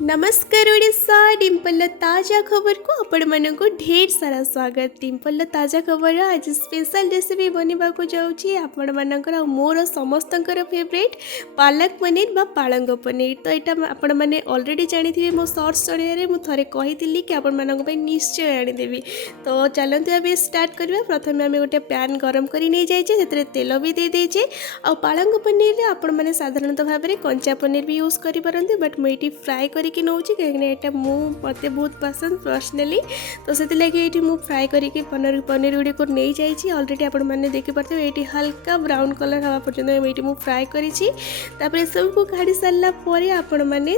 नमस्कार ओडिशा डिम्पल ताजा खबर को आपण मन को ढेर सारा स्वागत। डिम्पल ताजा खबर आज स्पेशल रेसिपी बनवा जाऊँगी आपण मानकर मोर समस्तंकर फेवरेट पालक पनीर बा पालंग पनीर। तो यहाँ आपण मैंने ऑलरेडी जानी मो सर्ट्स जरिए मुझे कही कि आपण मान निश्चय आनीदेवी। तो चलते अभी स्टार्ट करवा। प्रथम आम गोटे पैन गरम कर नहीं जाइए तेल भी दे देजे। आ पालंग पनीर आपण मैंने साधारणतः भाव में कंचा पनीर भी यूज करें, बट मुझे फ्राए कर नौची कहीं मत बहुत पसंद पर्सनाली। तो से लगे मु फ्राए करके पनीर गुड़ी को नहीं जाइए। ऑलरेडी आपण मैंने देखिपे ये हल्का ब्राउन कलर हवा पर्यटन ये फ्राए करी सब को काढ़ी सारा आपण मैंने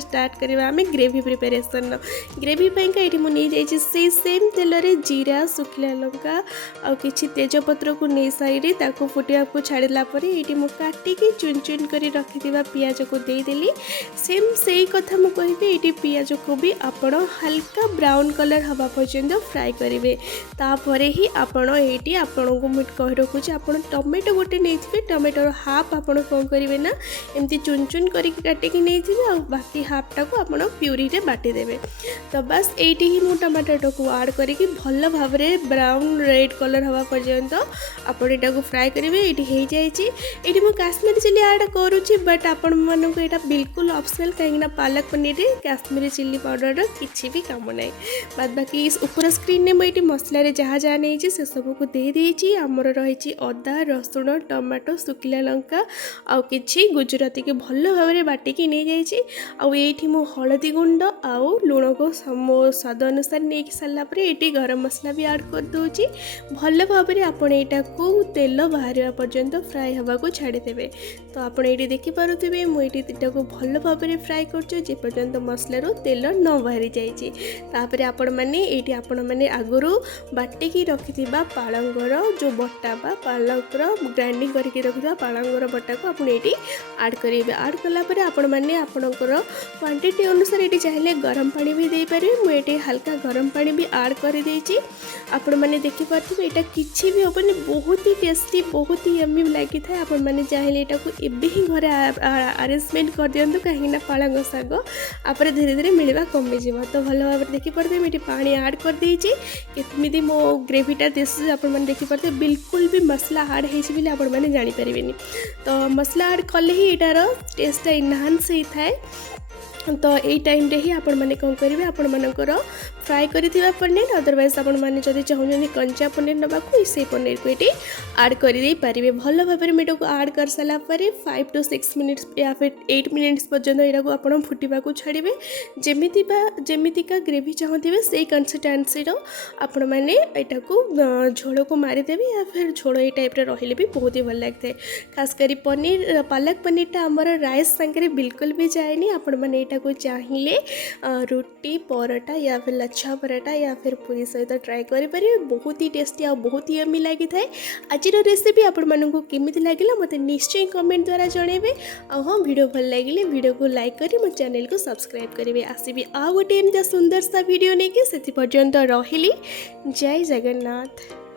स्टार्ट करवा आम ग्रेवी प्रिपेरेसन। ग्रेवी ये मुझे से सेम तेल रे जीरा सुखिला लंका आ कि तेजपत्र को नहीं सारी फुटा को छाड़ा ये काटिकी चुन चुन कर रखि पियाज को देदेली। सेम से कथा ये पियाज को भी आपण हल्का ब्राउन कलर हवा पर्यंत फ्राए करेंगे। तापर ही आपण ये आपण को मुझे कही रखुच्छे आप टमेटो गोटे नहीं टमेटोर हाफ आपण कौन करेंगे ना एमती चुन चुन काटिकी नहीं बाकी हाफटा को आप प्यूरी रे बाटी देवे। तो बस ये ही मु टमाटो को आड करके भल भाव में ब्राउन रेड कलर हवा पर्यंत आपण यहाँ को फ्राए करेंगे। ये जाइए मु काश्मीरी चिली आड करुच्ची, बट आपण मानक यहाँ बिल्कुल ऑप्शनल कहीं पालक पनीर काश्मीरी चिली पाउडर किसी भी काम ना। बाद बाकी ऊपर स्क्रीन में मुझे मसला जहाँ जहाँ नहीं से सब को दे देती। आमर रही अदा रसुण टमाटो सुखिला लंका आउ कि गुजराती के भल भाव में बाटिकी नहीं जाइए। मु हलदी गुंड आउ लुण को स्वाद अनुसार नहीं सारापर ये गरम मसला भी आड कर दूची। भल भाव में आपण यहाँ को तेल बाहर पर्यंत फ्राए हवा को छाड़देवे। तो आप ये देखिपे मुझे को भल भाव में फ्राए करपर्यंत मसलार तेल न बाहरी जाइए। आपण मैंने आगुरी बाटिकी रखि पालंगर जो बटा बा पालंगर ग्राइंडिंग करके रखा पालंगर बटा को आप आड करेंगे। आड कलापर आपण मैंने आपणकर क्वांटिटी अनुसार ये चाहिए गरम पानी भी दे पारे। मुझे हल्का गरम पानी भी आड कर देची। आपण मैंने देखिपे यहाँ किसी भी हेनी बहुत ही टेस्टी बहुत ही यम्मी लगी था। आपण मैंने चाहिए यहाँ को एवं ही घर आरेंजमेंट कर दिंतु कहीं पालंग शाग आपरे धीरे धीरे मिलवा कमिज। तो भल भाव में देखिपे ये पानी आड कर देची केमी मो ग्रेवीटा दिशुचे आप देखिपे बिल्कुल भी मसला आड होने आप जानीपारे। तो मसला आड कले ही यार टेस्टा इनहांस होता है। तो यही टाइम रे ही आपण मैंने कौन करेंगे आपण मानकर फ्राए करिथिबा पनीर अदरवाइज आपण मैंने जदि चाहूँ कंचा पनीर नवा को से पनीर को ये आड कर पारे। भल भाव में को आड कर सारापर 5 to 6 मिनिट्स या फिर 8 मिनिट्स पर्यंत यहाँ को आप फुटा को छाड़े। जमीका ग्रेवी चाहते से कंसिस्टेंसी आपण मैंने यहाँ को झोल को मारिदेवे या फिर झोल ये टाइप रही भी बहुत ही भल लगता है। खासकर पनीर पालक पनीरटा आमर राइस सांगे बिल्कुल भी जाएनी। आपण मैंने यहाँ को चाहिए रोटी पराठा या फिर लच्छा पराठा या फिर पूरी सहित ट्राए करेंगे। बहुत ही टेस्टी आ बहुत ही यम्मी लगी था। आज रेसिपी आपण मानक केमिति लागला मते निश्चय कमेंट द्वारा जनइबे। आ हाँ वीडियो भल लगे वीडियो को लाइक करी मो चैनल को सब्सक्राइब करेंगे। आसबि आ गोटे एमती सुंदर सा वीडियो नहीं कि से पर्यंत रही। जय जगन्नाथ।